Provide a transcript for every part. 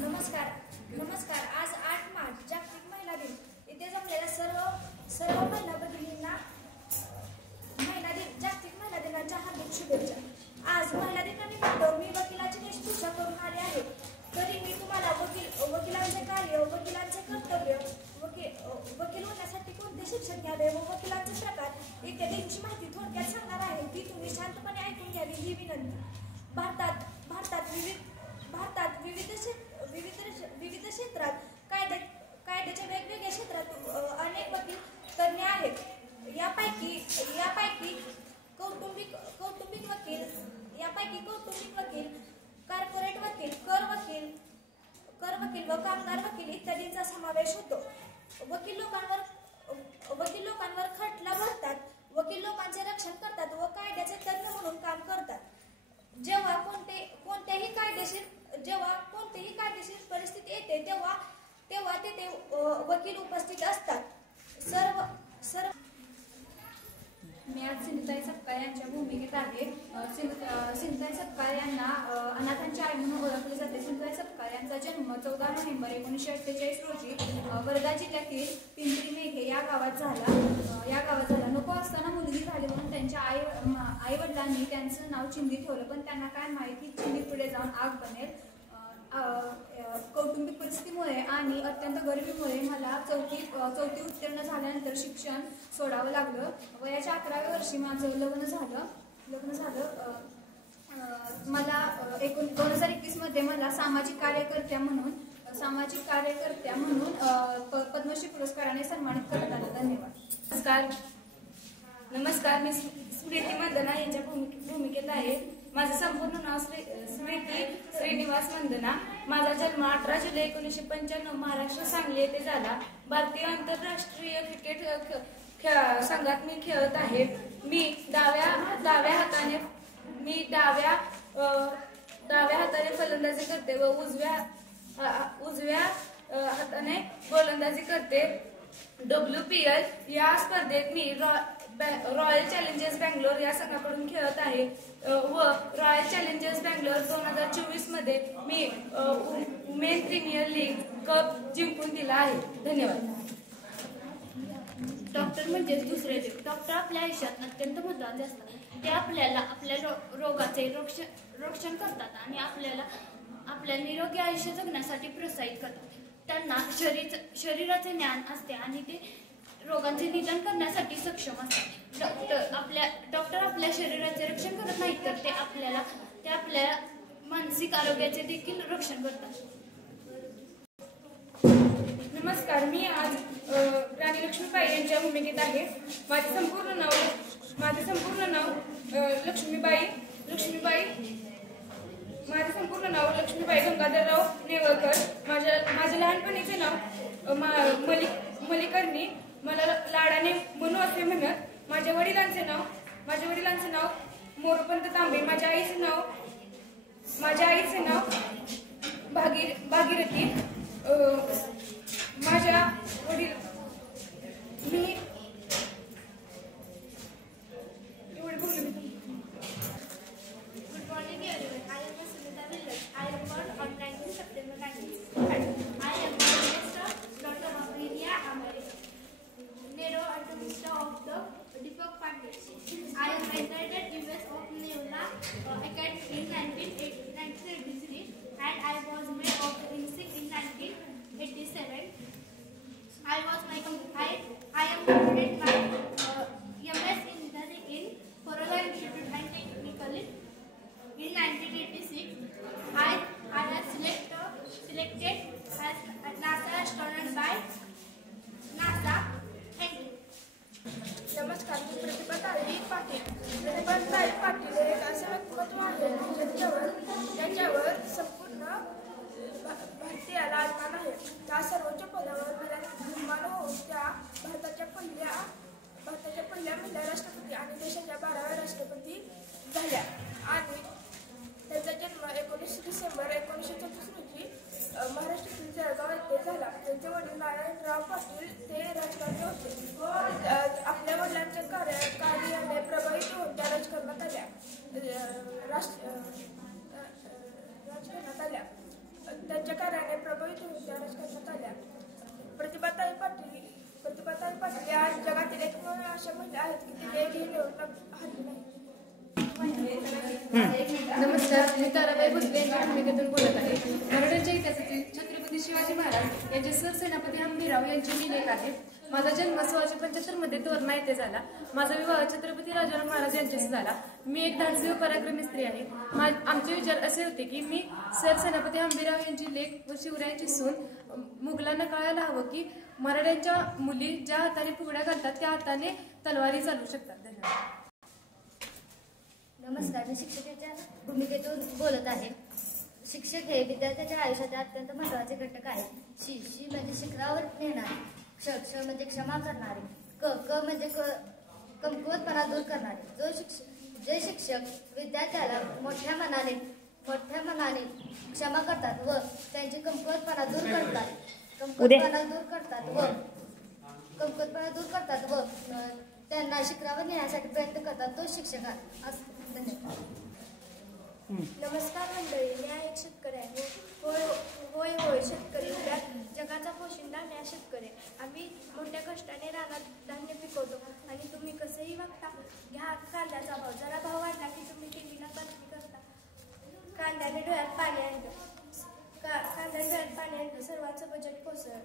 नमस्कार नमस्कार आज 8 मार्च जागतिक महिला दिन. इथे जमलेल्या सर्व महिला भगिनींना जागतिक महिला दिनाच्या हार्दिक शुभेच्छा. आज महिला दिनानिमित्त मी वकिलाची वेशभूषा करून आले आहे. तरी मी तुम्हाला वकिलांचे कार्य, वकिलांचे कर्तव्य, वकील होण्यासाठी कोणते शिक्षण घ्यावे व वकिलांचे प्रकार इत्यादींची माहिती थोडक्यात सांगणार आहे. ती तुम्ही शांतपणे ऐकून घ्यावी ही विनंती. भारतात विविध क्षेत्रात कायद्याच्या वेगवेगळ्या क्षेत्रात अनेक वकील तज्ञ आहेत. यापैकी कौटुंबिक वकील, कॉर्पोरेट वकील, कर वकील व कामगार वकील इत्यादींचा समावेश होतो. वकील लोकांवर खटला भरतात, वकील लोकांचे रक्षण करतात व कायद्याचे तज्ञ म्हणून काम करतात. जेव्हा कोणत्याही कायदेशीर परिस्थिती येते तेव्हा तेथे वकील उपस्थित असतात. मी आज सिंधुताई सपकाळ यांच्या भूमिकेत आहे. सिंधुताई सपकाळ यांना अनाथांची आई म्हणून ओळखले जाते. सिंधुताई सपकाळ यांचा जन्म 14 नोव्हेंबर 1948 रोजी वर्धा जिल्ह्यातील पिंपरी मेघे या गावात झाला. नको असताना मुलगी झाली म्हणून त्यांच्या आई वडिलांनी त्यांचं नाव चिंदी ठेवलं, पण त्यांना काय माहिती चिंदी पुढे जाऊन आग बनेल. कौटुंबिक परिस्थितीमुळे आणि अत्यंत गरिबीमुळे मला चौथी उत्तीर्ण झाल्यानंतर शिक्षण सोडावं लागलं. वयाच्या 11व्या वर्षी माझं लग्न झालं. मला 2021 मध्ये मला सामाजिक कार्यकर्त्या म्हणून पद्मश्री पुरस्काराने सन्मानित करण्यात आलं. धन्यवाद. नमस्कार, मी स्मृती मंदना यांच्या भूमिकेत आहे. माझं संपूर्ण नाव स्मृती श्रीनिवास मंदना. माझा जन्म 18 जुलै 1995 महाराष्ट्र सांगली येथे झाला. भारतीय आंतरराष्ट्रीय क्रिकेट संघात मी खेळत आहे. मी डाव्या हाताने फलंदाजी करते व उजव्या हाताने गोलंदाजी करते. WPL या स्पर्धेत मी रॉयल चॅलेंजर्स बँगलोर या संघाकडून खेळत आहे व रॉयल चॅलेंजर्स बँगलोर 2024 मध्ये मी वुमेन प्रीमियर लीग कप जिंकून दिला आहे. धन्यवाद. डॉक्टर म्हणजेच दुसरे देव. डॉक्टर आपल्या आयुष्यात अत्यंत महत्त्वाचे असतात. ते आपल्याला आपल्या रोगाचे रक्षण करतात आणि आपल्या निरोगी आयुष्य जगण्यासाठी प्रोत्साहित करतात. त्यांना शरीराचे ज्ञान असते आणि ते रोगांचे निदान करण्यासाठी सक्षम असतात. डॉक्टर आपल्या शरीराचे रक्षण करत नाहीत, तर ते आपल्या मानसिक आरोग्याचे देखील रक्षण करतात. नमस्कार, मी आज राणी लक्ष्मीबाई यांच्या भूमिकेत आहे. माझे संपूर्ण नाव लक्ष्मीबाई गंगाधरराव नेवळकर. माझे लहानपणीचे नाव मलिकर्णी. मला लाडाने मनू असे म्हणत. माझ्या वडिलांचे नाव मोरपंत तांबे. माझ्या आईचे नाव भागीरथी. माझ्या वडील मी एवढे बोलले. Good morning everyone. I am Sunita Village. I am born on 19 September 1965. I am the youngest daughter of Riya Amare, Nero and the sister of the Deepak Pandey. I am entered US of Neola Academy in 1983 and I was made of NSIC in 1987. I am completed my MS in Engineering in Corolla Institute and Technical in 1986. I was selected as NASA astronaut by NASA. Thank you. नमस्कार, मी प्रतिभा ताई पाटील. प्रतिभा ताई पाटील हे एक असे व्यक्तिमत्व आहे ज्याच्यावर संपूर्ण भारतीयाला अभिमान आहे. त्या सर्वोच्च पदावर विराजमान होऊन त्या भारताच्या पहिल्या महिला राष्ट्रपती आणि देशाच्या 12व्या राष्ट्रपती झाल्या. आणि त्यांचा जन्म 19 डिसेंबर 1934 रोजी महाराष्ट्रातील जळगाव येथे झाला. त्यांचे वडील नारायणराव पाटील ते राजकारणी होते. आपल्या वडिलांच्या कार्याने प्रभावित होऊन त्या राजकारणात आल्या. त्यांच्या कार्याने पण अशा महिला आहेत की ते लेख घेण्यावर हल्ली नाही. नमस्कार, मी ताराबाई भोसले यांच्या भूमिकेतून बोलत आहे. मराठ्यांच्या इतिहासातील छत्रपती शिवाजी महाराज यांचे सरसेनापती हंबीरराव यांचे मी लेख आहे. माझा जन्म 1675 मध्ये तोरणा येथे झाला. माझा विवाह छत्रपती राजाराम महाराज यांच्याशी झाला. मी एक धाडसी व पराक्रमी स्त्री आहे. आमचे विचार असे होते की मी सरसेनापती हंबीरराव यांची लेख व शिवरायांची सून मुघलांना कळायला हवं की मराठ्यांच्या मुली ज्या हाताने फुगड्या घालतात त्या हाताने तलवारी चालवू शकतात. धन्यवाद. नमस्कार, मी शिक्षकाच्या भूमिकेतून बोलत आहे. शिक्षक हे विद्यार्थ्याच्या आयुष्याचे अत्यंत महत्त्वाचे घटक आहेत. शी म्हणजे शिखरावर नेणारे, क्ष म्हणजे क्षमा करणारे, क म्हणजे कमकुवतपणा दूर करणारे. जे शिक्षक विद्यार्थ्याला मोठ्या मनाने क्षमा करतात व त्यांची कमकुवतपणा दूर करतात व त्यांना शिखरावर नेण्यासाठी प्रयत्न करतात, तो शिक्षक असतो. धन्यवाद. नमस्कार मंडळी, मी एक शेतकरी आहे. होय शेतकरी जगाचा पोशिंदा मी शेतकरी. आम्ही मोठ्या कष्टाने रानात धान्य पिकवतो आणि तुम्ही कसंही वागता. घ्या कांद्याचा भाव, जरा भाव वाढला की तुम्ही टीव्हीला बातमी करता. कांद्याने डोळ्यात पाणी आणलं, सर्वांचं बजेट कोसळलं.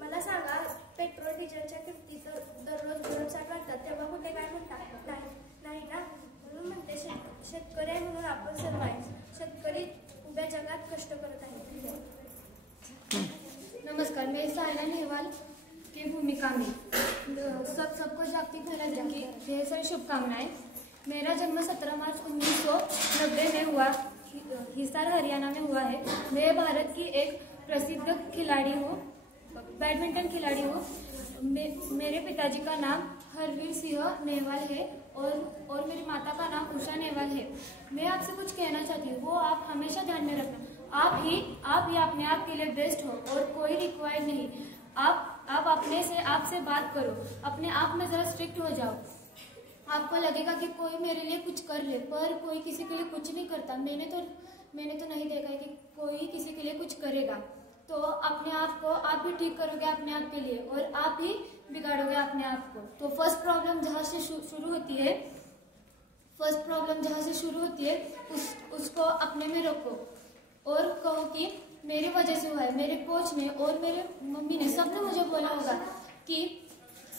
मला सांगा, पेट्रोल डिझेलच्या किमती दररोज भरमसाठ वाढतात तेव्हा कुठे काय म्हणतात? नाही ना. म्हणून म्हणते शेतकरी आहे म्हणून आपण सर्व आहे. शेतकरी उभ्या जगात कष्ट करत आहे. नमस्कार, मैं सायना नेहवाल की भूमिका में सबको जागतिक महिला दिन की ढेर सारी शुभकामनाएं. मेरा जन्म 17 मार्च 1990 में हुआ, हिसार हरियाणा में हुआ है. मैं भारत की एक प्रसिद्ध खिलाड़ी हूँ, बैडमिंटन खिलाड़ी हूँ. मेरे पिताजी का नाम हरवीर सिंह नेहवाल है और मेरी माता का नाम उषा नेहवाल है. मैं आपसे कुछ कहना चाहती हूँ, वो आप हमेशा ध्यान में रखना. आप ही अपने आप के लिए बेस्ट हो और कोई रिक्वायर्ड नहीं. आप आपसे बात करो, अपने आप में जरा स्ट्रिक्ट हो जाओ. आपको लगेगा कि कोई मेरे लिए कुछ कर ले, पर कोई किसी के लिए कुछ नहीं करता. मैंने तो नहीं देखा है कि कोई किसी के लिए कुछ करेगा. तो अपने आप को आप ही ठीक करोगे अपने आप के लिए और आप ही बिगाड़ोगे अपने आप को. तो फर्स्ट प्रॉब्लम जहाँ से शुरू होती है उसको अपने में रखो और कहो कि मेरी वजह से हुआ है. मेरे कोच ने और मेरे मम्मी ने सबने मुझे बोला होगा कि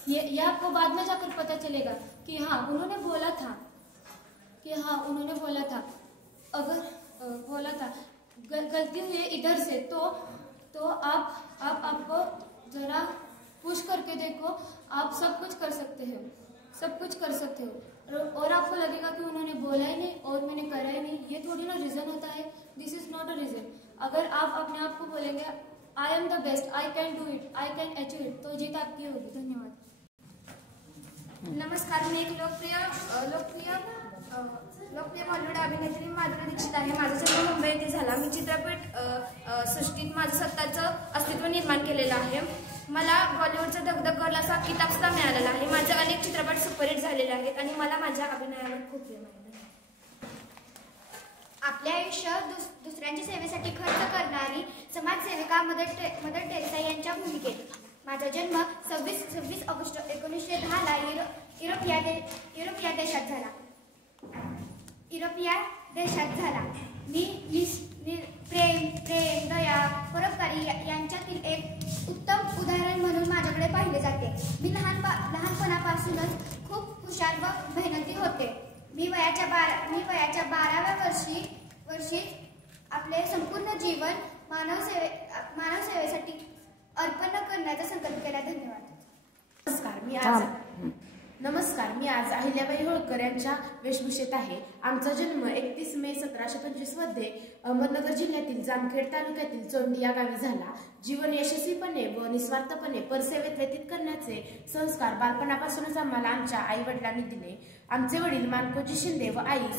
ये आपको बाद में जाकर पता चलेगा कि हाँ उन्होंने बोला था अगर बोला था गलती हुई है इधर से तो आपको जरा पुश करके देखो. आप सब कुछ कर सकते हो और आपको लगेगा कि उन्होंने बोला ही नहीं और मैंने करा ही नहीं. ये थोड़ी ना रीजन होता है. दिस इज नॉट अ रीजन. अगर आप अपने आप को बोलेंगे I am the best, I can do it, I can achieve it, तो जीत आपकी होगी. धन्यवाद. नमस्कार, मी एक लोकप्रिय बॉलिवूड अभिनेत्री माधुरी दीक्षित आहे. माझा जन्म मुंबई येथे झाला. मी चित्रपट सृष्टीत माझं स्वतःचं अस्तित्व निर्माण केलेलं आहे. मला बॉलिवूडचा धगधग गर्ल असा किताब सुद्धा मिळालेला आहे. माझे अनेक चित्रपट सुपरहिट झालेले आहेत आणि मला माझ्या अभिनयावर खूप प्रेम आहे. आपले आयुष्य दुसऱ्यांच्या सेवेसाठी खर्च करणारी समाजसेविका मदर टेरेसा यांच्या भूमिकेत. माझा जन्म 26 ऑगस्ट 1910 युरोपिया देशात झाला. मी प्रेम, दया, परोपकारी यांच्यातील एक उत्तम उदाहरण म्हणून माझ्याकडे पाहिले जाते. मी लहानपणापासूनच खूप हुशार व मेहनती होते. मी वयाच्या 12व्या वर्षी आपले संपूर्ण जीवन मानवसेवेसाठी अर्पण करण्याचा संकल्प केला. धन्यवाद. नमस्कार, मी आज अहिल्याबाई होळकर यांच्या वेशभूषेत आहे. आमचा जन्म 31 मे 1725 मध्ये अहमदनगर जिल्ह्यातील जामखेड तालुक्यातील चोंडी या गावी झाला. जीवन यशस्वीपणे व निस्वार्थपणे परसेवेत व्यतीत करण्याचे संस्कार बालपणापासूनच आम्हाला आमच्या आई वडिलांनी दिले. आमचे वडील मानकोजी शिंदे व आई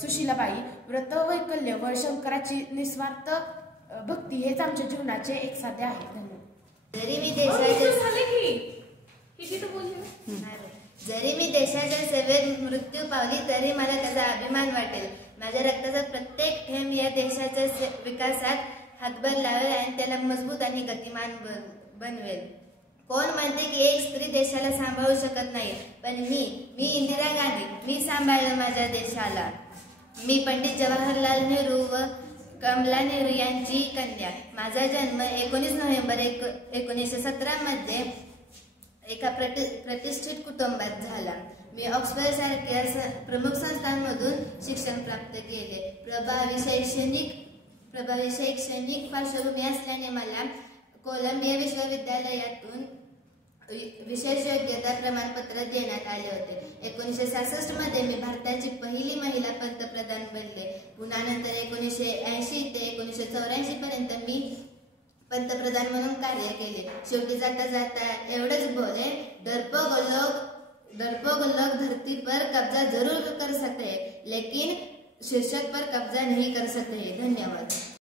सुशीलाबाई व्रत वैकल्य व शंकराची निस्वार्थ भक्ती हेच आमच्या जीवनाचे एक साध्य आहे. धन्यवाद. जरी मी देशाच्या सेवेत मृत्यू पावली तरी मला त्याचा अभिमान वाटेल. माझ्या रक्ताचा प्रत्येक थेंब या देशाच्या विकासात हातभार लावेल आणि त्याला मजबूत आणि गतिमान बनवेल. कोण म्हणते की एक स्त्री देशाला सांभाळू शकत नाही, पण मी इंदिरा गांधी, मी सांभाळलं माझ्या देशाला. मी पंडित जवाहरलाल नेहरू व कमला नेहरू यांची कन्या. माझा जन्म 19 नोव्हेंबर 1917 मध्ये एका प्रतिष्ठित कुटुंबात झाला. मी ऑक्सफर्ड सारख्या प्रमुख संस्थांमधून शिक्षण प्राप्त केले. प्रभावी शैक्षणिक पार्श्वभूमी असल्याने मला कोलंबिया विश्वविद्यालयातून विशेष योग्यता प्रमाणपत्र देण्यात आले होते. 1966 मध्ये मी भारताची पहिली महिला पंतप्रधान बनले. पुन्हा नंतर 1980 ते 1984 पर्यंत मी पंतप्रधान म्हणून कार्य केले. शेवटी जाता जाता एवढंच बोले, डरपोक लोग धरती पर कब्जा जरूर कर सकते हैं, लेकिन शीर्षक पर कब्जा नहीं कर सकते. धन्यवाद.